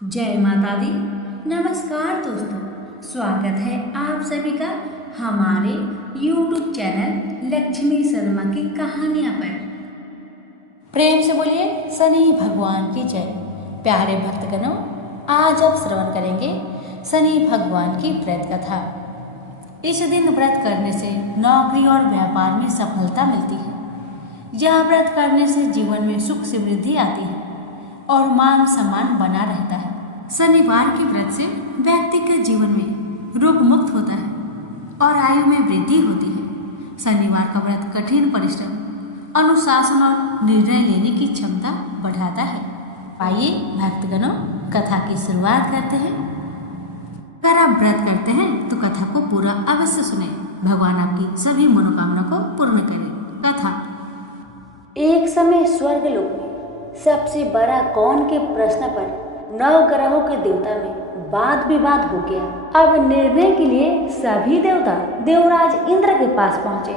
जय माता दी। नमस्कार दोस्तों, स्वागत है आप सभी का हमारे YouTube चैनल लक्ष्मी शर्मा की कहानियाँ पर। प्रेम से बोलिए शनि भगवान की जय। प्यारे भक्तगणों, आज आप श्रवण करेंगे शनि भगवान की व्रत कथा। इस दिन व्रत करने से नौकरी और व्यापार में सफलता मिलती है। यह व्रत करने से जीवन में सुख समृद्धि आती है और मान सम्मान बना रहता है। शनिवार के व्रत से व्यक्ति के जीवन में रोग मुक्त होता है और आयु में वृद्धि होती है। शनिवार का व्रत कठिन परिश्रम, अनुशासन और निर्णय लेने की क्षमता बढ़ाता है। आइए भक्तगणों, कथा की शुरुआत करते हैं। अगर आप व्रत करते हैं तो कथा को पूरा अवश्य सुने। भगवान आपकी सभी मनोकामना को पूर्ण करें। कथा। एक समय स्वर्गलोक में सबसे बड़ा कौन के प्रश्न पर नवग्रहों के देवता में वाद विवाद हो गया। अब निर्णय के लिए सभी देवता देवराज इंद्र के पास पहुंचे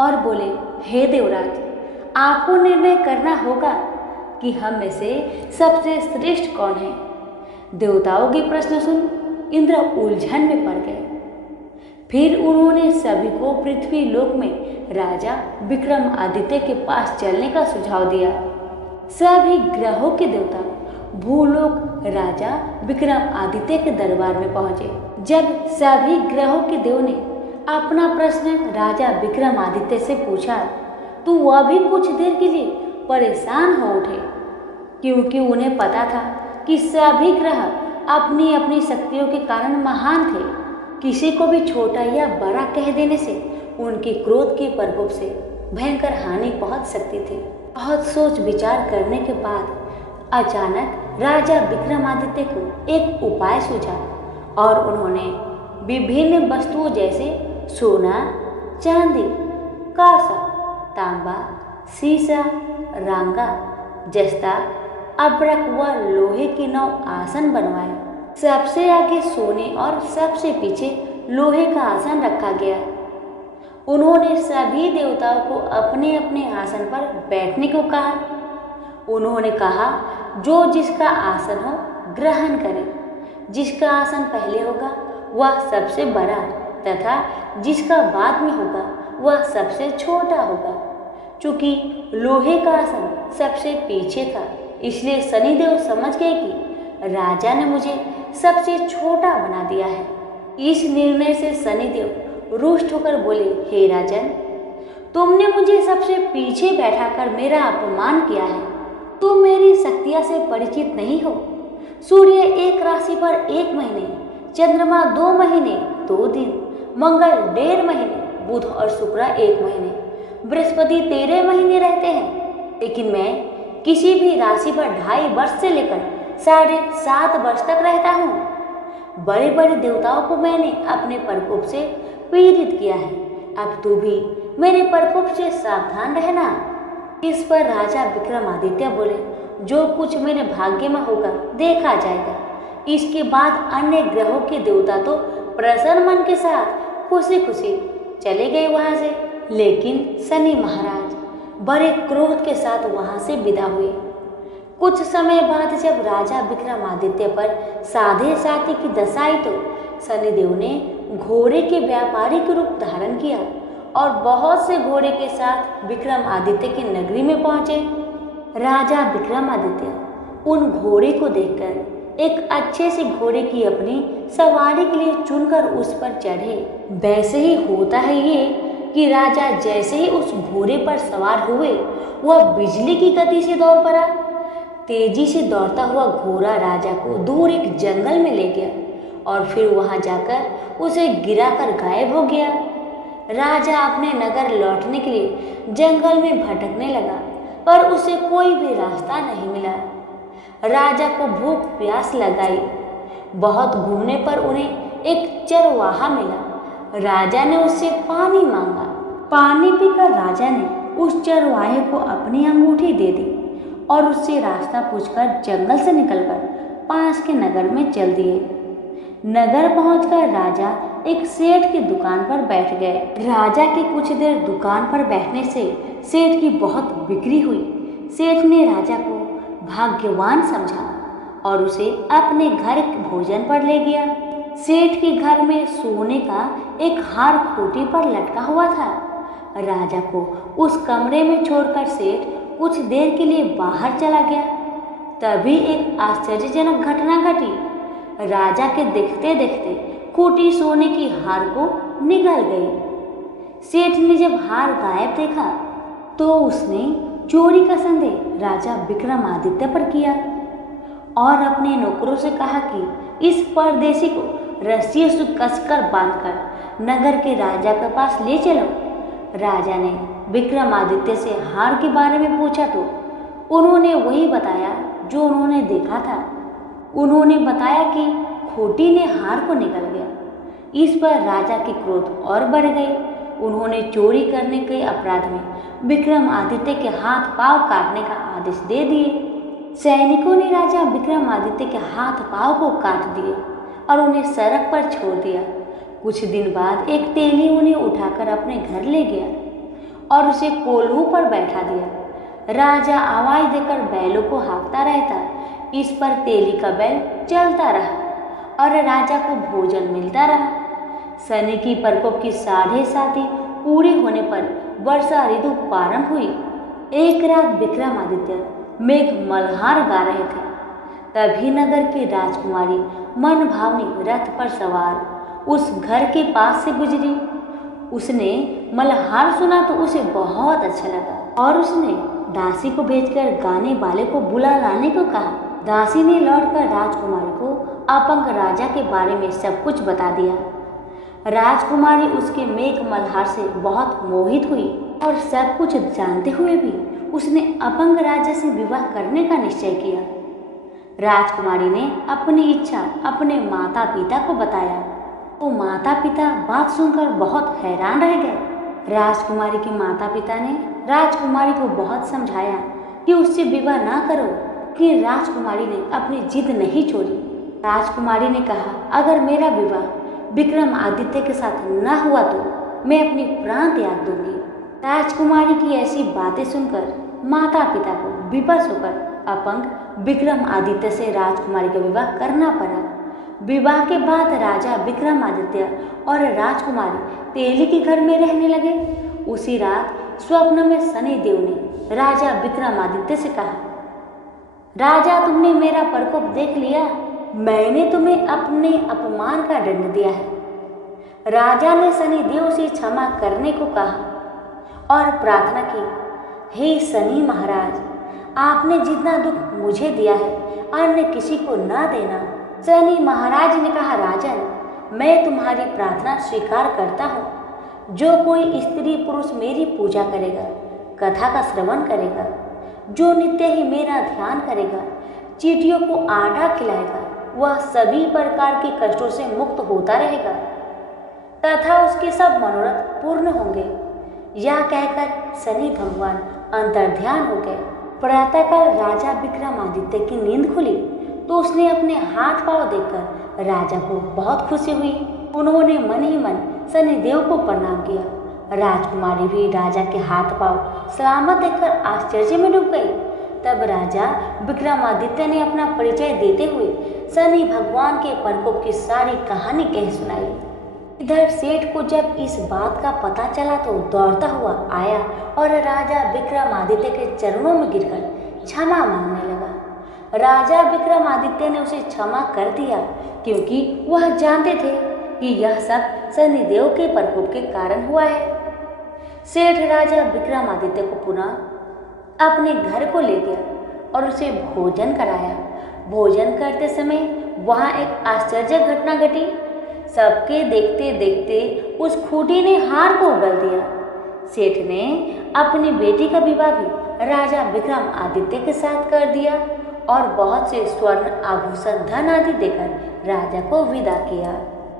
और बोले, हे देवराज, आपको निर्णय करना होगा कि हम में से सबसे श्रेष्ठ कौन है। देवताओं के प्रश्न सुन इंद्र उलझन में पड़ गए। फिर उन्होंने सभी को पृथ्वी लोक में राजा विक्रमादित्य के पास चलने का सुझाव दिया। सभी ग्रहों के देवता भूलोक राजा विक्रमादित्य के दरबार में पहुंचे। जब सभी ग्रहों के देव ने अपना प्रश्न राजा विक्रमादित्य से पूछा तो वह भी कुछ देर के लिए परेशान हो उठे, क्योंकि उन्हें पता था कि सभी ग्रह अपनी अपनी शक्तियों के कारण महान थे। किसी को भी छोटा या बड़ा कह देने से उनके क्रोध के प्रकोप से भयंकर हानि पहुंच सकती थी। बहुत सोच विचार करने के बाद अचानक राजा विक्रमादित्य को एक उपाय सूझा और उन्होंने विभिन्न वस्तुओं जैसे सोना, चांदी, कांसा, तांबा, सीसा, रांगा, जस्ता, अब्रक व लोहे के 9 आसन बनवाए। सबसे आगे सोने और सबसे पीछे लोहे का आसन रखा गया। उन्होंने सभी देवताओं को अपने अपने आसन पर बैठने को कहा। उन्होंने कहा, जो जिसका आसन हो ग्रहण करे। जिसका आसन पहले होगा वह सबसे बड़ा तथा जिसका बाद में होगा वह सबसे छोटा होगा। चूंकि लोहे का आसन सबसे पीछे था, इसलिए शनिदेव समझ गए कि राजा ने मुझे सबसे छोटा बना दिया है। इस निर्णय से शनिदेव रुष्ट होकर बोले, हे राजन, तुमने मुझे सबसे पीछे बैठाकर मेरा अपमान किया है। तुम मेरी शक्तियां से परिचित नहीं हो। सूर्य एक राशि पर 1 महीने, चंद्रमा 2 महीने 2 दिन, मंगल 1.5 महीने, बुध और शुक्र 1 महीने, बृहस्पति 13 महीने रहते हैं। लेकिन मैं किसी भी राशि पर 2.5 वर्ष से लेकर 7.5 वर्ष तक रहता हूँ। बड़े बड़े देवताओं को मैंने अपने प्रकोप से पीड़ित किया है। अब तू भी मेरे प्रकोप से सावधान रहना। इस पर राजा विक्रमादित्य बोले, जो कुछ मेरे भाग्य में होगा देखा जाएगा। इसके बाद अन्य ग्रहों के देवता तो प्रसन्न मन के साथ खुशी खुशी चले गए वहां से। लेकिन शनि महाराज बड़े क्रोध के साथ वहां से विदा हुए। कुछ समय बाद जब राजा विक्रमादित्य पर साधे साथी की दशा आई तो शनिदेव ने घोड़े के व्यापारी के रूप धारण किया और बहुत से घोड़े के साथ विक्रमादित्य की नगरी में पहुंचे। राजा विक्रमादित्य उन घोड़े को देखकर एक अच्छे से घोड़े की अपनी सवारी के लिए चुनकर उस पर चढ़े। वैसे ही होता है ये कि राजा जैसे ही उस घोड़े पर सवार हुए वह बिजली की गति से दौड़ पड़ा। तेजी से दौड़ता हुआ घोड़ा राजा को दूर एक जंगल में ले गया और फिर वहां जाकर उसे गिराकर गायब हो गया। राजा अपने नगर लौटने के लिए जंगल में भटकने लगा, पर उसे कोई भी रास्ता नहीं मिला। राजा को भूख प्यास लगाई। बहुत घूमने पर उन्हें एक चरवाहा मिला। राजा ने उससे पानी मांगा। पानी पीकर राजा ने उस चरवाहे को अपनी अंगूठी दे दी और उससे रास्ता पूछकर जंगल से निकलकर पास के नगर में चल दिए। नगर पहुंचकर राजा एक सेठ की दुकान पर बैठ गए। राजा के कुछ देर दुकान पर बैठने से सेठ की बहुत बिक्री हुई। सेठ ने राजा को भाग्यवान समझा और उसे अपने घर भोजन पर ले गया। सेठ के घर में सोने का एक हार खूंटी पर लटका हुआ था। राजा को उस कमरे में छोड़कर सेठ कुछ देर के लिए बाहर चला गया। तभी एक आश्चर्यजनक घटना घटी। राजा के देखते देखते खूंटी सोने की हार को निगल गई। सेठ ने जब हार गायब देखा तो उसने चोरी का संदेह राजा विक्रमादित्य पर किया और अपने नौकरों से कहा कि इस परदेशी को रस्सियों से कसकर बांधकर नगर के राजा के पास ले चलो। राजा ने विक्रमादित्य से हार के बारे में पूछा तो उन्होंने वही बताया जो उन्होंने देखा था। उन्होंने बताया कि खूंटी ने हार को निगल गया। इस पर राजा के क्रोध और बढ़ गए। उन्होंने चोरी करने के अपराध में विक्रमादित्य के हाथ पांव काटने का आदेश दे दिए। सैनिकों ने राजा विक्रमादित्य के हाथ पांव को काट दिए और उन्हें सड़क पर छोड़ दिया। कुछ दिन बाद एक तेली उन्हें उठाकर अपने घर ले गया और उसे कोल्हू पर बैठा दिया। राजा आवाज देकर बैलों को हाँकता रहता। इस पर तेली का बैल चलता रहा और राजा को भोजन मिलता रहा। शनि की प्रकोप की 7.5 पूरी होने पर वर्षा ऋतु प्रारंभ हुई। एक रात विक्रमादित्य मेघ मल्हार गा रहे थे। तभी नगर की राजकुमारी मन भावनी रथ पर सवार उस घर के पास से गुजरी। उसने मल्हार सुना तो उसे बहुत अच्छा लगा और उसने दासी को भेजकर गाने वाले को बुला लाने को कहा। दासी ने लौटकर राजकुमारी को अपंग राजा के बारे में सब कुछ बता दिया। राजकुमारी उसके मेघ मल्हार से बहुत मोहित हुई और सब कुछ जानते हुए भी उसने अपंग राजा से विवाह करने का निश्चय किया। राजकुमारी ने अपनी इच्छा अपने माता पिता को बताया। तो माता पिता बात सुनकर बहुत हैरान रह गए। राजकुमारी के माता पिता ने राजकुमारी को बहुत समझाया कि उससे विवाह ना करो, कि राजकुमारी ने अपनी जिद नहीं छोड़ी। राजकुमारी ने कहा, अगर मेरा विवाह विक्रमादित्य के साथ न हुआ तो मैं अपनी प्राण त्याग दूंगी। राजकुमारी की ऐसी बातें सुनकर माता पिता को विवश होकर अपंग विक्रमादित्य से राजकुमारी का विवाह करना पड़ा। विवाह के बाद राजा विक्रमादित्य और राजकुमारी तेली के घर में रहने लगे। उसी रात स्वप्न में शनिदेव ने राजा विक्रमादित्य से कहा, राजा तुमने मेरा प्रकोप देख लिया, मैंने तुम्हें अपने अपमान का दंड दिया है। राजा ने शनिदेव से क्षमा करने को कहा और प्रार्थना की, हे शनि महाराज, आपने जितना दुख मुझे दिया है अन्य किसी को न देना। शनि महाराज ने कहा, राजन, मैं तुम्हारी प्रार्थना स्वीकार करता हूँ। जो कोई स्त्री पुरुष मेरी पूजा करेगा, कथा का श्रवण करेगा, जो नित्य ही मेरा ध्यान करेगा, चींटियों को आटा खिलाएगा, वह सभी प्रकार के कष्टों से मुक्त होता रहेगा तथा उसके सब मनोरथ पूर्ण होंगे। यह कहकर शनि भगवान अंतर्ध्यान हो गए। प्रातःकाल राजा विक्रमादित्य की नींद खुली तो उसने अपने हाथ पांव देखकर राजा को बहुत खुशी हुई। उन्होंने मन ही मन शनिदेव को प्रणाम किया। राजकुमारी भी राजा के हाथ पांव सलामत देखकर आश्चर्य में डूब गई। तब राजा विक्रमादित्य ने अपना परिचय देते हुए शनि भगवान के प्रकोप की सारी कहानी कह सुनाई। इधर सेठ को जब इस बात का पता चला तो दौड़ता हुआ आया और राजा विक्रमादित्य के चरणों में गिरकर क्षमा मांगने लगा। राजा विक्रमादित्य ने उसे क्षमा कर दिया क्योंकि वह जानते थे कि यह सब शनिदेव के प्रकोप के कारण हुआ है। सेठ राजा विक्रमादित्य को पुनः अपने घर को ले गया और उसे भोजन कराया। भोजन करते समय वहाँ एक आश्चर्य घटना घटी। सबके देखते देखते उस खूंटी ने हार को उगल दिया। सेठ ने अपनी बेटी का विवाह भी राजा विक्रमादित्य के साथ कर दिया और बहुत से स्वर्ण आभूषण धन आदि देकर राजा को विदा किया।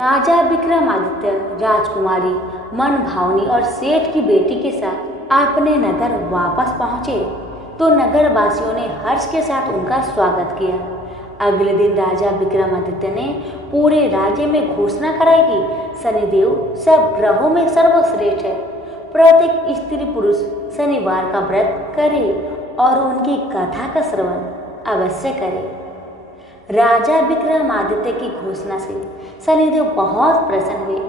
राजा विक्रमादित्य राजकुमारी मन भावनी और सेठ की बेटी के साथ अपने नगर वापस पहुंचे तो नगर वासियों ने हर्ष के साथ उनका स्वागत किया। अगले दिन राजा विक्रमादित्य ने पूरे राज्य में घोषणा कराई कि शनिदेव सब ग्रहों में सर्वश्रेष्ठ है। प्रत्येक स्त्री पुरुष शनिवार का व्रत करे और उनकी कथा का श्रवण अवश्य करे। राजा विक्रमादित्य की घोषणा से शनिदेव बहुत प्रसन्न हुए।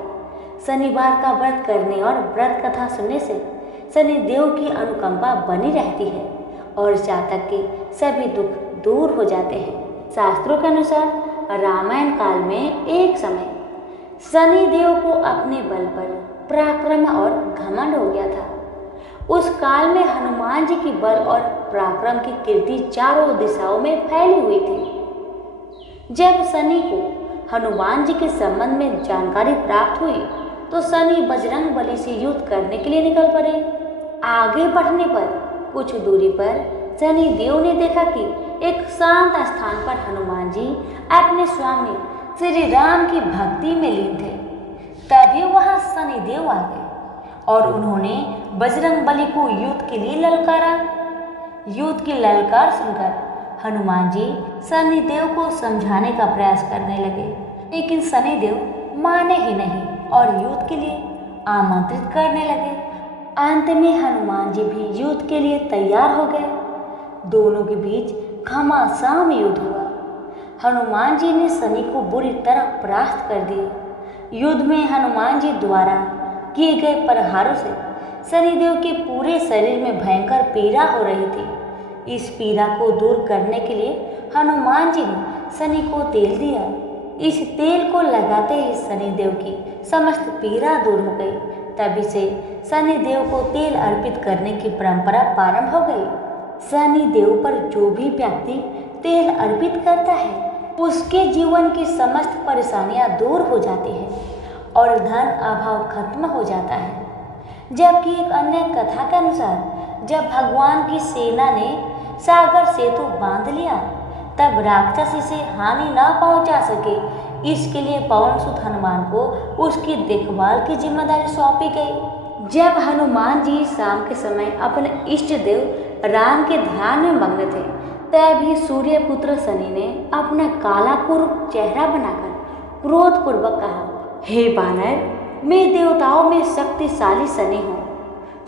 शनिवार का व्रत करने और व्रत कथा सुनने से शनिदेव की अनुकंपा बनी रहती है और जातक के सभी दुख दूर हो जाते हैं। शास्त्रों के अनुसार रामायण काल में एक समय शनिदेव को अपने बल पर पराक्रम और घमंड हो गया था। उस काल में हनुमान जी की बल और पराक्रम की कीर्ति चारों दिशाओं में फैली हुई थी। जब शनि को हनुमान जी के संबंध में जानकारी प्राप्त हुई तो शनि बजरंग बली से युद्ध करने के लिए निकल पड़े। आगे बढ़ने पर कुछ दूरी पर शनि देव ने देखा कि एक शांत स्थान पर हनुमान जी अपने स्वामी श्री राम की भक्ति में लीन थे। तभी वहां शनि देव आ गए और उन्होंने बजरंग बली को युद्ध के लिए ललकारा। युद्ध की ललकार सुनकर हनुमान जी शनिदेव को समझाने का प्रयास करने लगे, लेकिन शनिदेव माने ही नहीं और युद्ध के लिए आमंत्रित करने लगे। अंत में हनुमान जी भी युद्ध के लिए तैयार हो गए। दोनों के बीच घमासान युद्ध हुआ। हनुमान जी ने शनि को बुरी तरह परास्त कर दिया। युद्ध में हनुमान जी द्वारा किए गए प्रहारों से शनिदेव के पूरे शरीर में भयंकर पीड़ा हो रही थी। इस पीड़ा को दूर करने के लिए हनुमान जी ने शनि को तेल दिया। इस तेल को लगाते ही शनिदेव की समस्त पीड़ा दूर हो गई। तभी से शनिदेव को तेल अर्पित करने की परंपरा प्रारंभ हो गई। शनिदेव पर जो भी व्यक्ति तेल अर्पित करता है उसके जीवन की समस्त परेशानियां दूर हो जाती हैं और धन अभाव खत्म हो जाता है। जबकि एक अन्य कथा के अनुसार जब भगवान की सेना ने सागर सेतु बांध लिया तब राक्षस इसे हानि न पहुंचा सके, इसके लिए पवन सुत हनुमान को उसकी देखभाल की जिम्मेदारी सौंपी गई। जब हनुमान जी शाम के समय अपने इष्ट देव राम के ध्यान में मग्न थे तभी सूर्य पुत्र शनि ने अपना काला कुरूप चेहरा बनाकर क्रोधपूर्वक कहा, हे बानर, मैं देवताओं में शक्तिशाली शनि हूँ।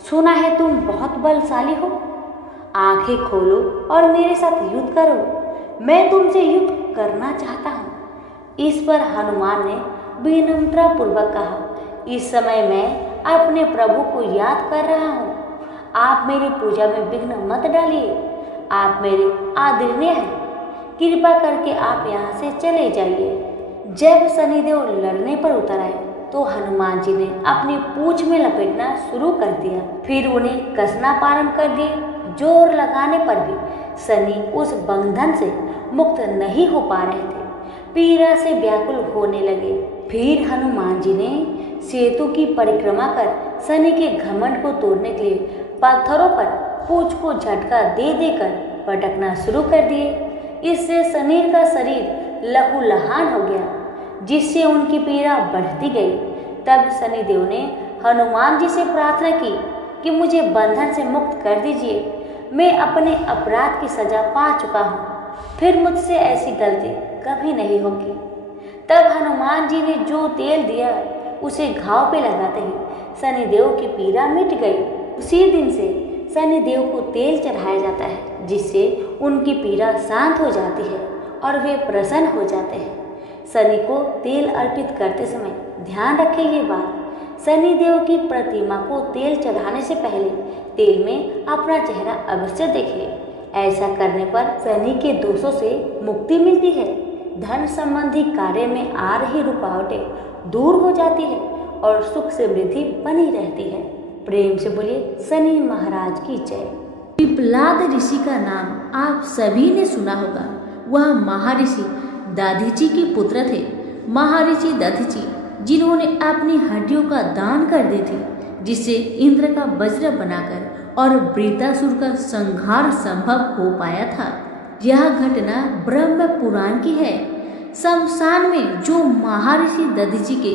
सुना है तुम बहुत बलशाली हो। आंखें खोलो और मेरे साथ युद्ध करो। मैं तुमसे युद्ध करना चाहता हूँ। इस पर हनुमान ने विनम्रता पूर्वक कहा, इस समय मैं अपने प्रभु को याद कर रहा हूँ। आप मेरी पूजा में विघ्न मत डालिए। आप मेरे आदरणीय हैं। कृपा करके आप यहाँ से चले जाइए। जब शनिदेव लड़ने पर उतर आए तो हनुमान जी ने अपनी पूंछ में लपेटना शुरू कर दिया। फिर उन्हें कसना प्रारंभ कर दिए। जोर लगाने पर भी शनि उस बंधन से मुक्त नहीं हो पा रहे थे। पीड़ा से व्याकुल होने लगे। फिर हनुमान जी ने सेतु की परिक्रमा कर शनि के घमंड को तोड़ने के लिए पत्थरों पर पूंछ को झटका दे देकर पटकना शुरू कर दिए। इससे शनि का शरीर लहूलुहान हो गया, जिससे उनकी पीड़ा बढ़ती गई। तब शनिदेव ने हनुमान जी से प्रार्थना की कि मुझे बंधन से मुक्त कर दीजिए। मैं अपने अपराध की सजा पा चुका हूँ। फिर मुझसे ऐसी गलती कभी नहीं होगी। तब हनुमान जी ने जो तेल दिया उसे घाव पे लगाते ही शनिदेव की पीड़ा मिट गई। उसी दिन से शनिदेव को तेल चढ़ाया जाता है, जिससे उनकी पीड़ा शांत हो जाती है और वे प्रसन्न हो जाते हैं। शनि को तेल अर्पित करते समय ध्यान रखें ये बात, शनिदेव की प्रतिमा को तेल चढ़ाने से पहले तेल में अपना चेहरा अवश्य देखें। ऐसा करने पर शनि के दोषों से मुक्ति मिलती है। धन संबंधी कार्य में आ रही रुकावटें दूर हो जाती है और सुख समृद्धि बनी रहती है। प्रेम से बोलिए शनि महाराज की जय। पिप्पलाद ऋषि का नाम आप सभी ने सुना होगा। वह महर्षि दधीचि के पुत्र थे। महर्षि दधीचि जिन्होंने अपनी हड्डियों का दान कर दी थी, जिससे इंद्र का वज्र बनाकर और वृत्तासुर का संहार संभव हो पाया था। यह घटना ब्रह्म पुराण की है। शमशान में जो महर्षि दधीचि के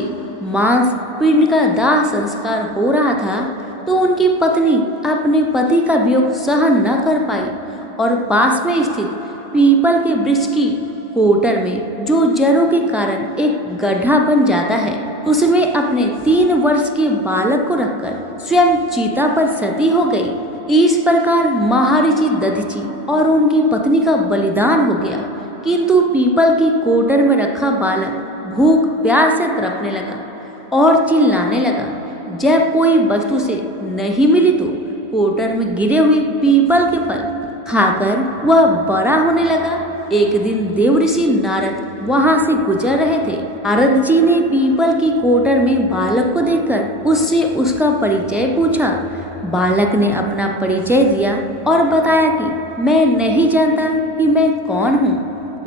मांस पिंड का दाह संस्कार हो रहा था तो उनकी पत्नी अपने पति का वियोग सहन न कर पाई और पास में स्थित पीपल के वृक्ष की कोटर में जो जड़ों के कारण एक गड्ढा बन जाता है उसमें अपने 3 वर्ष के बालक को रखकर स्वयं चीता पर सती हो गई। इस प्रकार महर्षि दधीचि और उनकी पत्नी का बलिदान हो गया। किंतु पीपल की कोटर में रखा बालक भूख प्यास से तड़पने लगा और चिल्लाने लगा। जब कोई वस्तु से नहीं मिली तो कोटर में गिरे हुए पीपल के फल खाकर वह बड़ा होने लगा। एक दिन देव ऋषि नारद वहां से गुजर रहे थे। नारद जी ने पीपल की कोटर में बालक को देखकर उससे उसका परिचय पूछा। बालक ने अपना परिचय दिया और बताया कि मैं नहीं जानता कि मैं कौन हूँ।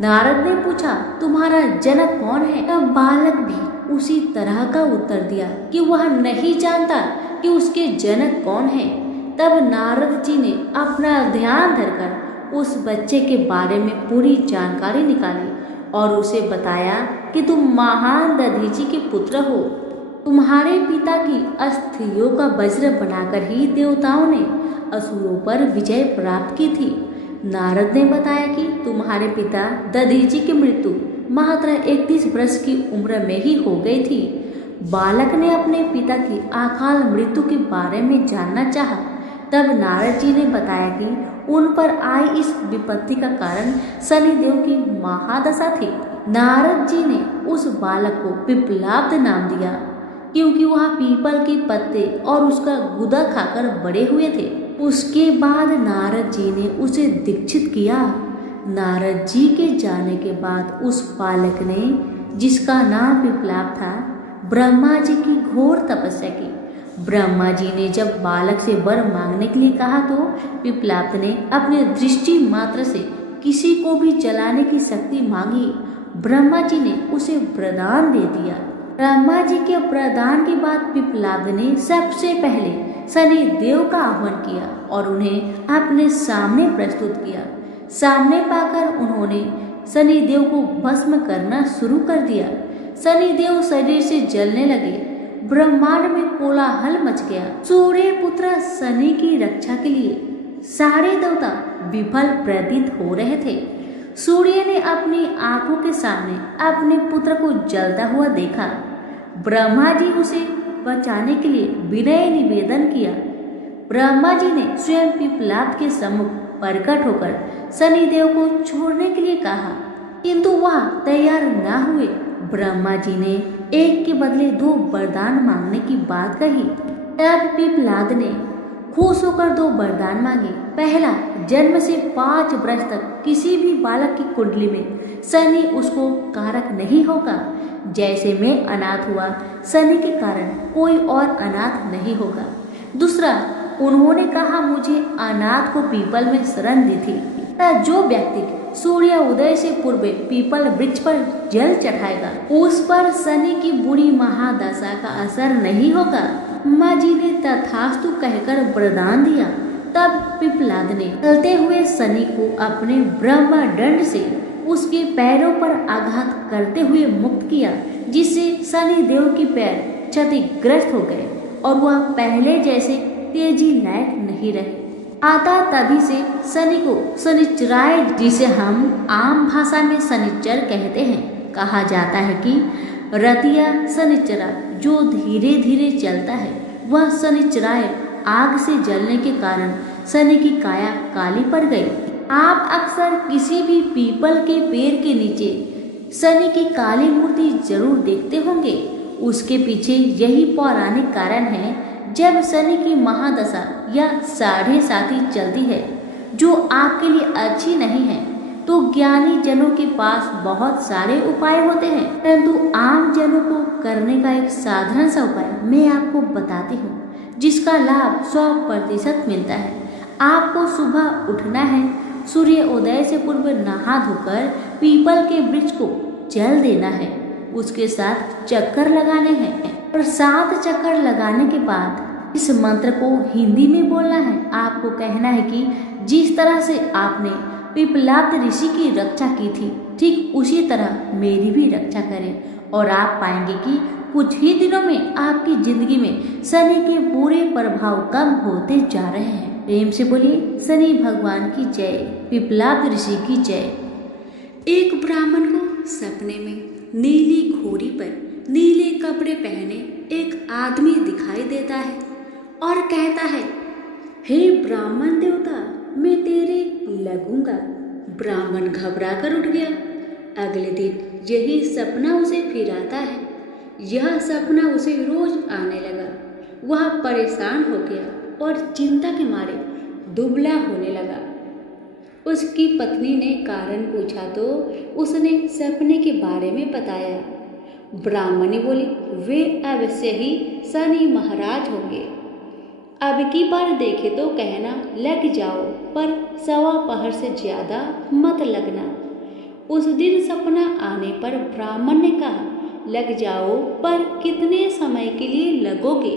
नारद ने पूछा, तुम्हारा जनक कौन है? तब बालक भी उसी तरह का उत्तर दिया कि वह नहीं जानता कि उसके जनक कौन है। तब नारद जी ने अपना ध्यान धरकर उस बच्चे के बारे में पूरी जानकारी निकाली और उसे बताया कि तुम महान दधीचि के पुत्र हो। तुम्हारे पिता की अस्थियों का वज्र बनाकर ही देवताओं ने असुरों पर विजय प्राप्त की थी। नारद ने बताया कि तुम्हारे पिता दधीचि की मृत्यु मात्र 31 वर्ष की उम्र में ही हो गई थी। बालक ने अपने पिता की अकाल मृत्यु के बारे में जानना चाहा। तब नारद जी ने बताया कि उन पर आई इस विपत्ति का कारण शनिदेव की महादशा थी। नारद जी ने उस बालक को पिप्पलाद नाम दिया क्योंकि वह पीपल के पत्ते और उसका गुदा खाकर बड़े हुए थे। उसके बाद नारद जी ने उसे दीक्षित किया। नारद जी के जाने के बाद उस बालक ने, जिसका नाम पिप्पलाद था, ब्रह्मा जी की घोर तपस्या की। ब्रह्मा जी ने जब बालक से वर मांगने के लिए कहा तो पिप्पलाद ने अपने दृष्टि मात्र से किसी को भी जलाने की शक्ति मांगी। ब्रह्मा जी ने उसे वरदान दे दिया। ब्रह्मा जी के वरदान के बाद पिप्पलाद ने सबसे पहले शनि देव का आह्वान किया और उन्हें अपने सामने प्रस्तुत किया। सामने पाकर उन्होंने शनि देव को भस्म करना शुरू कर दिया। शनि देव शरीर से जलने लगे। ब्रह्मांड में कोलाहल मच गया। सूर्य पुत्र शनि की रक्षा के लिए सारे देवता विफल प्रतीत हो रहे थे। सूर्य ने अपनी आंखों के सामने अपने पुत्र को जलता हुआ देखा। ब्रह्मा जी उसे बचाने के लिए विनय निवेदन किया। ब्रह्मा जी ने स्वयं पिप्पलाद के सम्मुख प्रकट होकर शनिदेव को छोड़ने के लिए कहा, किंतु वह तैयार न हुए। ब्रह्मा जी ने एक के बदले 2 वरदान मांगने की बात कही। तब पिप्पलाद ने खुश होकर 2 वरदान मांगे। पहला, जन्म से 5 वर्ष तक किसी भी बालक की कुंडली में शनि उसको कारक नहीं होगा। जैसे मैं अनाथ हुआ, शनि के कारण कोई और अनाथ नहीं होगा। दूसरा, उन्होंने कहा मुझे अनाथ को पीपल में शरण दी थी। जो व्यक्ति सूर्य उदय से पूर्व पीपल वृक्ष पर जल चढ़ाएगा उस पर शनि की बुरी महादशा का असर नहीं होगा। माँ जी ने तथास्तु कहकर वरदान दिया। तब पिप्पलाद ने चलते हुए शनि को अपने ब्रह्मदंड से उसके पैरों पर आघात करते हुए मुक्त किया, जिससे शनि देव के पैर क्षतिग्रस्त हो गए और वह पहले जैसे तेजी लायक नहीं रहे। आता तभी से शनि को शनिचराय, जिसे हम आम भाषा में शनिचर कहते हैं, कहा जाता है कि रतिया शनिचरा जो धीरे धीरे चलता है, वह शनिचराय आग से जलने के कारण शनि की काया काली पड़ गई। आप अक्सर किसी भी पीपल के पेड़ के नीचे शनि की काली मूर्ति जरूर देखते होंगे। उसके पीछे यही पौराणिक कारण है। जब शनि की महादशा या साढ़े साथी चलती है जो आपके लिए अच्छी नहीं है, तो ज्ञानी जनों के पास बहुत सारे उपाय होते हैं, परंतु आम जनों को करने का एक साधारण सा उपाय मैं आपको बताती हूँ, जिसका लाभ 100% मिलता है। आपको सुबह उठना है, सूर्य उदय से पूर्व नहा धोकर पीपल के वृक्ष को जल देना है, उसके साथ चक्कर लगाने हैं और 7 चक्कर लगाने के बाद इस मंत्र को हिंदी में बोलना है। आपको कहना है कि जिस तरह से आपने पिप्पलाद ऋषि की रक्षा की थी, ठीक उसी तरह मेरी भी रक्षा करें और आप पाएंगे कि कुछ ही दिनों में आपकी जिंदगी में शनि के बुरे प्रभाव कम होते जा रहे हैं। प्रेम से बोलिए शनि भगवान की जय, पिप्पलाद ऋषि की जय। एक ब्राह्मण को सपने में नीली घोड़ी पर नीले कपड़े पहने एक आदमी दिखाई देता है और कहता है, हे ब्राह्मण देवता, मैं तेरे लगूंगा। ब्राह्मण घबरा कर उठ गया। अगले दिन यही सपना उसे फिर आता है। यह सपना उसे रोज आने लगा। वह परेशान हो गया और चिंता के मारे दुबला होने लगा। उसकी पत्नी ने कारण पूछा तो उसने सपने के बारे में बताया। ब्राह्मणी बोली, वे अवश्य ही शनि महाराज होंगे। अब की बार देखे तो कहना लग जाओ, पर सवा पहर से ज्यादा मत लगना। उस दिन सपना आने पर ब्राह्मण ने कहा, लग जाओ, पर कितने समय के लिए लगोगे?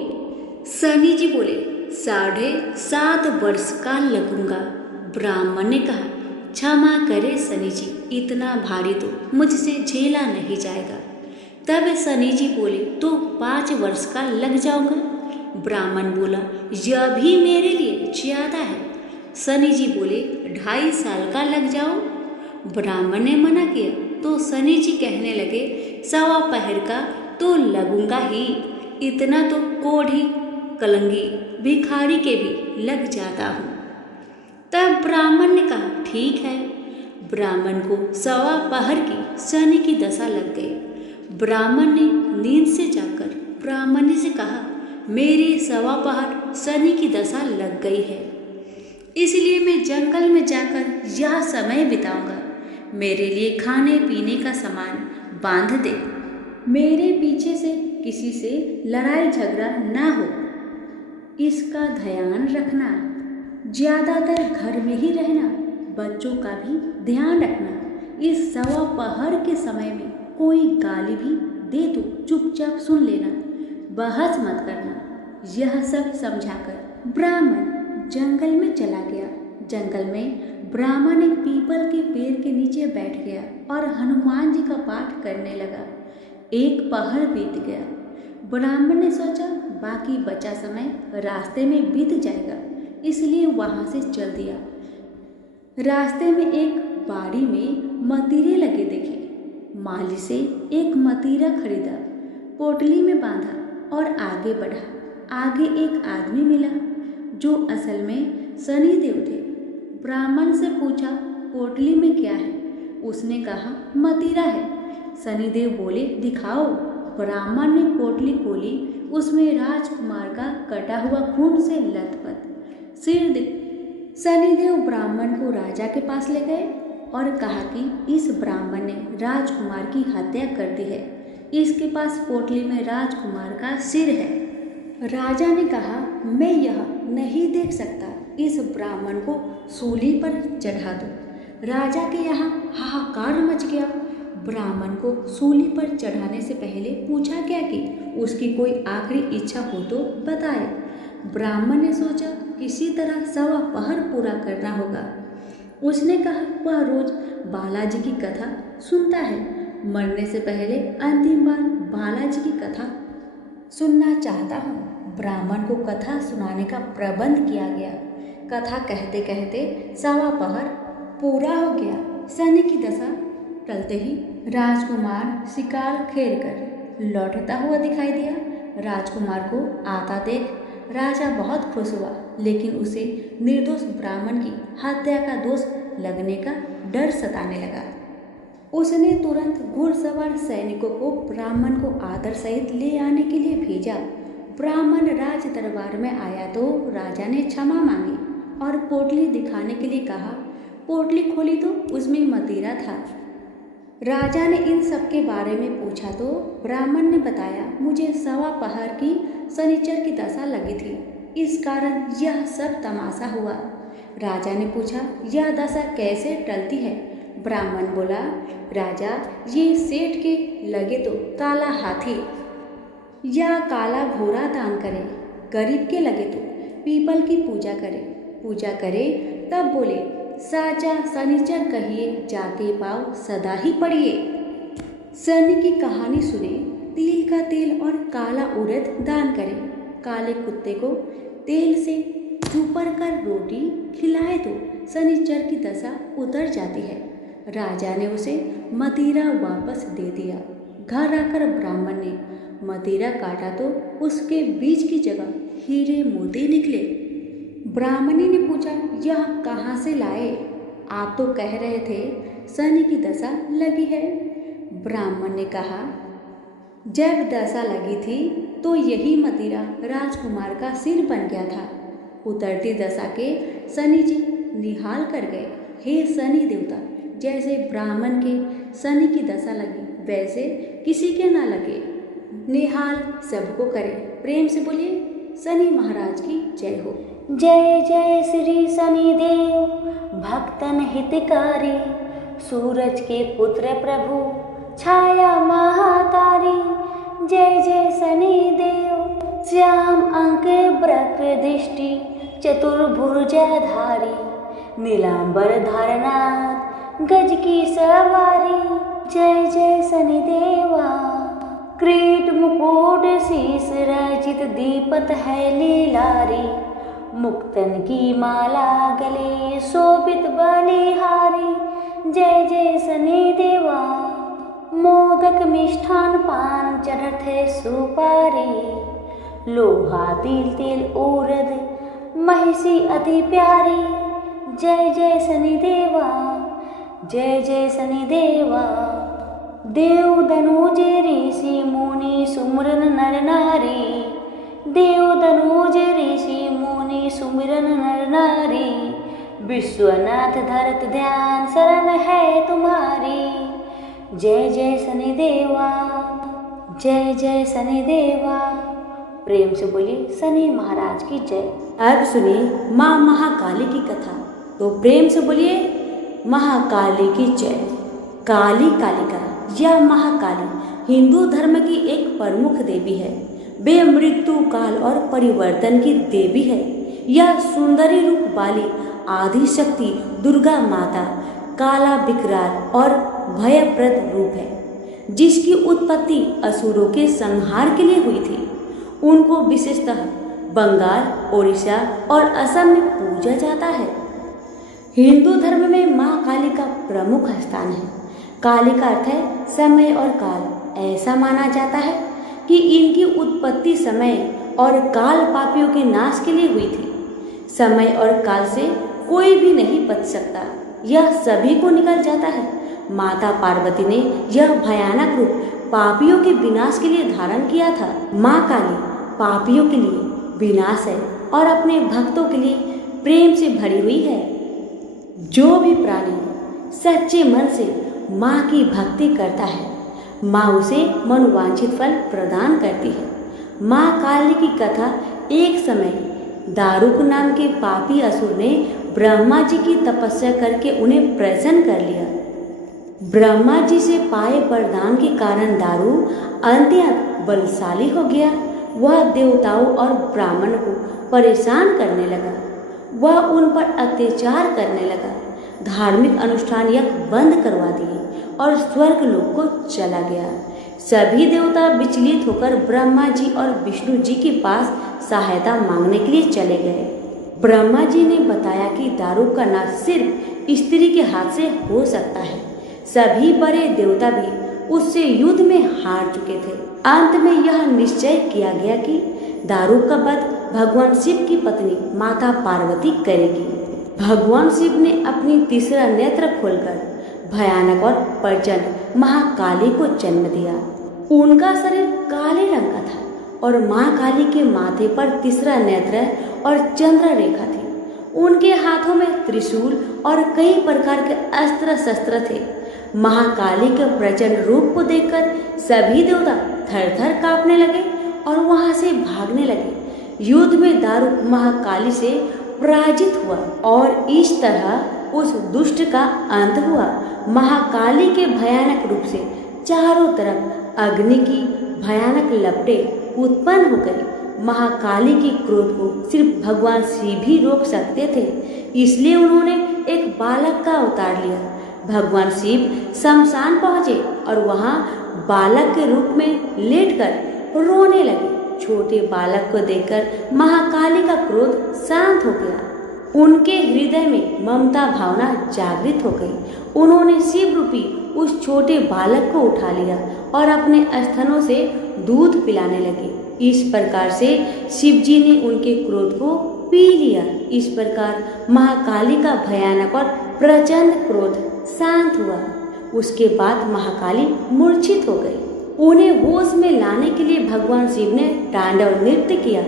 शनि जी बोले, 7.5 वर्ष का लगूंगा। ब्राह्मण ने कहा, क्षमा करे शनि जी, इतना भारी तो मुझसे झेला नहीं जाएगा। तब शनि जी बोले, तो 5 वर्ष का लग जाऊंगा। ब्राह्मण बोला, यह भी मेरे लिए ज्यादा है। शनि जी बोले, 2.5 साल का लग जाओ। ब्राह्मण ने मना किया तो शनि जी कहने लगे, सवा पहर का तो लगूंगा ही, इतना तो कोढ़ी कलंगी भिखारी के भी लग जाता हूँ। तब ब्राह्मण ने कहा, ठीक है। ब्राह्मण को सवा पहर की शनि की दशा लग गई। ब्राह्मण ने नींद से जाकर ब्राह्मणी से कहा, मेरी सवा पहर शनि की दशा लग गई है, इसलिए मैं जंगल में जाकर यह समय बिताऊंगा। मेरे लिए खाने पीने का सामान बांध दे। मेरे पीछे से किसी से लड़ाई झगड़ा ना हो, इसका ध्यान रखना। ज्यादातर घर में ही रहना, बच्चों का भी ध्यान रखना। इस सवा पहर के समय में कोई गाली भी दे तो चुपचाप सुन लेना, बहस मत करना। यह सब समझाकर ब्राह्मण जंगल में चला गया। जंगल में ब्राह्मण एक पीपल के पेड़ के नीचे बैठ गया और हनुमान जी का पाठ करने लगा। एक पहर बीत गया। ब्राह्मण ने सोचा बाकी बचा समय रास्ते में बीत जाएगा, इसलिए वहां से चल दिया। रास्ते में एक बाड़ी में मतीरे लगे देखे। माली से एक मतीरा खरीदा, पोटली में बांधा और आगे बढ़ा। आगे एक आदमी मिला जो असल में शनिदेव थे। ब्राह्मण से पूछा, पोटली में क्या है? उसने कहा, मतीरा है। शनिदेव बोले, दिखाओ। ब्राह्मण ने पोटली खोली। उसमें राजकुमार का कटा हुआ खून से लथपथ सिर। शनिदेव ब्राह्मण को राजा के पास ले गए और कहा कि इस ब्राह्मण ने राजकुमार की हत्या कर दी है। इसके पास पोटली में राजकुमार का सिर है। राजा ने कहा, मैं यह नहीं देख सकता, इस ब्राह्मण को सूली पर चढ़ा दो। राजा के यहाँ हाहाकार मच गया। ब्राह्मण को सूली पर चढ़ाने से पहले पूछा क्या कि उसकी कोई आखिरी इच्छा हो तो बताए। ब्राह्मण ने सोचा किसी तरह सवा पहर पूरा करना होगा। उसने कहा, वह रोज बालाजी की कथा सुनता है। मरने से पहले अंतिम बार बालाजी की कथा सुनना चाहता हूँ। ब्राह्मण को कथा सुनाने का प्रबंध किया गया। कथा कहते कहते सवा पहर पूरा हो गया। शनि की दशा टलते ही राजकुमार शिकार खेल कर लौटता हुआ दिखाई दिया। राजकुमार को आता देख राजा बहुत खुश हुआ, लेकिन उसे निर्दोष ब्राह्मण की हत्या का दोष लगने का डर सताने लगा। उसने तुरंत घुड़सवार सैनिकों को ब्राह्मण को आदर सहित ले आने के लिए भेजा। ब्राह्मण राज दरबार में आया तो राजा ने क्षमा मांगी और पोटली दिखाने के लिए कहा। पोटली खोली तो उसमें मतीरा था। राजा ने इन सब के बारे में पूछा तो ब्राह्मण ने बताया, मुझे सवा पहर की शनिचर की दशा लगी थी, इस कारण यह सब तमाशा हुआ। राजा ने पूछा, यह दशा कैसे टलती है? ब्राह्मण बोला, राजा, ये सेठ के लगे तो काला हाथी या काला घोड़ा दान करे, गरीब के लगे तो पीपल की पूजा करे। तब बोले, साचा शनिचर कहिए, जाके पाव सदा ही पढ़िए। शनि की कहानी सुने, तिल का तेल और काला उड़द दान करे, काले कुत्ते को तेल से चूपर कर रोटी खिलाए तो शनिचर की दशा उतर जाती है। राजा ने उसे मतीरा वापस दे दिया। घर आकर ब्राह्मण ने मतीरा काटा तो उसके बीज की जगह हीरे मोती निकले। ब्राह्मणी ने पूछा, यह कहाँ से लाए? आप तो कह रहे थे शनि की दशा लगी है। ब्राह्मण ने कहा, जब दशा लगी थी तो यही मदिरा राजकुमार का सिर बन गया था। उतरती दशा के शनि जी निहाल कर गए। हे शनि देवता, जैसे ब्राह्मण के शनि की दशा लगी वैसे किसी के ना लगे, निहाल सबको करे। प्रेम से बोलिए शनि महाराज की जय हो। जय जय श्री शनि देव, भक्तन हितकारी, सूरज के पुत्र प्रभु, छाया महातारी। जय जय शनि देव, श्याम अंक वक्र दृष्टि, चतुर्भुजाधारी, नीलांबर धारनाथ, गज की सवारी। जय जय शनि देवा, क्रीट मुकुट शीस रचित, दीपत है लीलारी, मुक्तन की माला गले शोभित बलिहारी। जय जय शनि देवा, मोदक मिष्ठान पान चढ़त है सुपारी, लोहा तिल तिल उरद महिषी अति प्यारी। जय जय शनि देवा, जय जय शनि देवा, देव धनुज ऋषि मुनि सुमरन नर नारी, देव धनुज ऋषि मुनि सुमिरन नर नारी, विश्वनाथ धरत ध्यान शरण है तुम्हारी। जय जय शनि देवा, जय जय शनि देवा। प्रेम से बोलिए शनि महाराज की जय। अब सुनिए माँ महाकाली की कथा, तो प्रेम से बोलिए महाकाली की जय। काली कालिका या महाकाली हिंदू धर्म की एक प्रमुख देवी है। वे मृत्यु काल और परिवर्तन की देवी है। यह सुंदरी रूप वाली आदि शक्ति दुर्गा माता काला विकराल और भयप्रद रूप है, जिसकी उत्पत्ति असुरों के संहार के लिए हुई थी। उनको विशेषतः बंगाल, ओडिशा और असम में पूजा जाता है। हिंदू धर्म में माँ काली का प्रमुख स्थान है। काली का अर्थ है समय और काल। ऐसा माना जाता है कि इनकी उत्पत्ति समय और काल पापियों के नाश के लिए हुई थी। समय और काल से कोई भी नहीं बच सकता, यह सभी को निकल जाता है। माता पार्वती ने यह भयानक रूप पापियों के विनाश के लिए धारण किया था। माँ काली पापियों के लिए विनाश है और अपने भक्तों के लिए प्रेम से भरी हुई है। जो भी प्राणी सच्चे मन से माँ की भक्ति करता है, माँ उसे मनोवांछित फल प्रदान करती है। माँ काली की कथा, एक समय दारुक नाम के पापी असुर ने ब्रह्मा जी की तपस्या करके उन्हें प्रसन्न कर लिया। ब्रह्मा जी से पाए वरदान के कारण दारू अत्यंत बलशाली हो गया। वह देवताओं और ब्राह्मण को परेशान करने लगा। वह उन पर अत्याचार करने लगा। धार्मिक अनुष्ठान यह बंद करवा दिए और स्वर्ग लोक को चला गया। सभी देवता विचलित होकर ब्रह्मा जी और विष्णु जी के पास सहायता मांगने के लिए चले गए। ब्रह्मा जी ने बताया कि दारू का नाश सिर्फ स्त्री के हाथ से हो सकता है। सभी बड़े देवता भी उससे युद्ध में हार चुके थे। अंत में यह निश्चय किया गया कि दारू का वध भगवान शिव की पत्नी माता पार्वती करेगी। भगवान शिव ने अपनी तीसरा नेत्र खोलकर भयानक और प्रचंड महाकाली को जन्म दिया। उनका शरीर काले रंग का था और माँ काली के माथे पर तीसरा नेत्र और चंद्र रेखा थी। उनके हाथों में त्रिशूल और कई प्रकार के अस्त्र शस्त्र थे। महाकाली के प्रचंड रूप को देखकर सभी देवता थर थर कांपने लगे और वहां से भागने लगे। युद्ध में दारू महाकाली से पराजित हुआ और इस तरह उस दुष्ट का अंत हुआ। महाकाली के भयानक रूप से चारों तरफ अग्नि की भयानक लपटें उत्पन्न हो गई। महाकाली के क्रोध को सिर्फ भगवान शिव ही रोक सकते थे, इसलिए उन्होंने एक बालक का अवतार लिया। भगवान शिव शमशान पहुंचे और वहां बालक के रूप में लेटकर रोने लगे। छोटे बालक को देखकर महाकाली का क्रोध शांत हो गया। उनके हृदय में ममता भावना जागृत हो गई। उन्होंने शिव रूपी उस छोटे बालक को उठा लिया और अपने स्तनों से दूध पिलाने लगे। इस प्रकार से शिव जी ने उनके क्रोध को पी लिया। इस प्रकार महाकाली का भयानक और प्रचंड क्रोध शांत हुआ। उसके बाद महाकाली मूर्छित हो गई। उन्हें होश में लाने के लिए भगवान शिव ने तांडव नृत्य किया।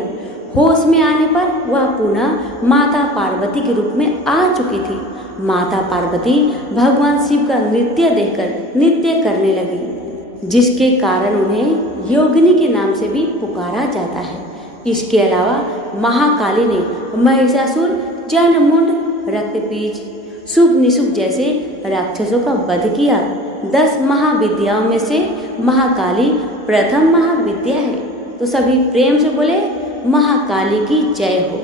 होश में आने पर वह पुनः माता पार्वती के रूप में आ चुकी थी। माता पार्वती भगवान शिव का नृत्य देखकर नृत्य करने लगी, जिसके कारण उन्हें योगिनी के नाम से भी पुकारा जाता है। इसके अलावा महाकाली ने महिषासुर, चंडमुंड, रक्तपीच, शुभ निशुभ जैसे राक्षसों का वध किया। 10 महाविद्याओं में से महाकाली प्रथम महाविद्या है। तो सभी प्रेम से बोले महाकाली की जय हो।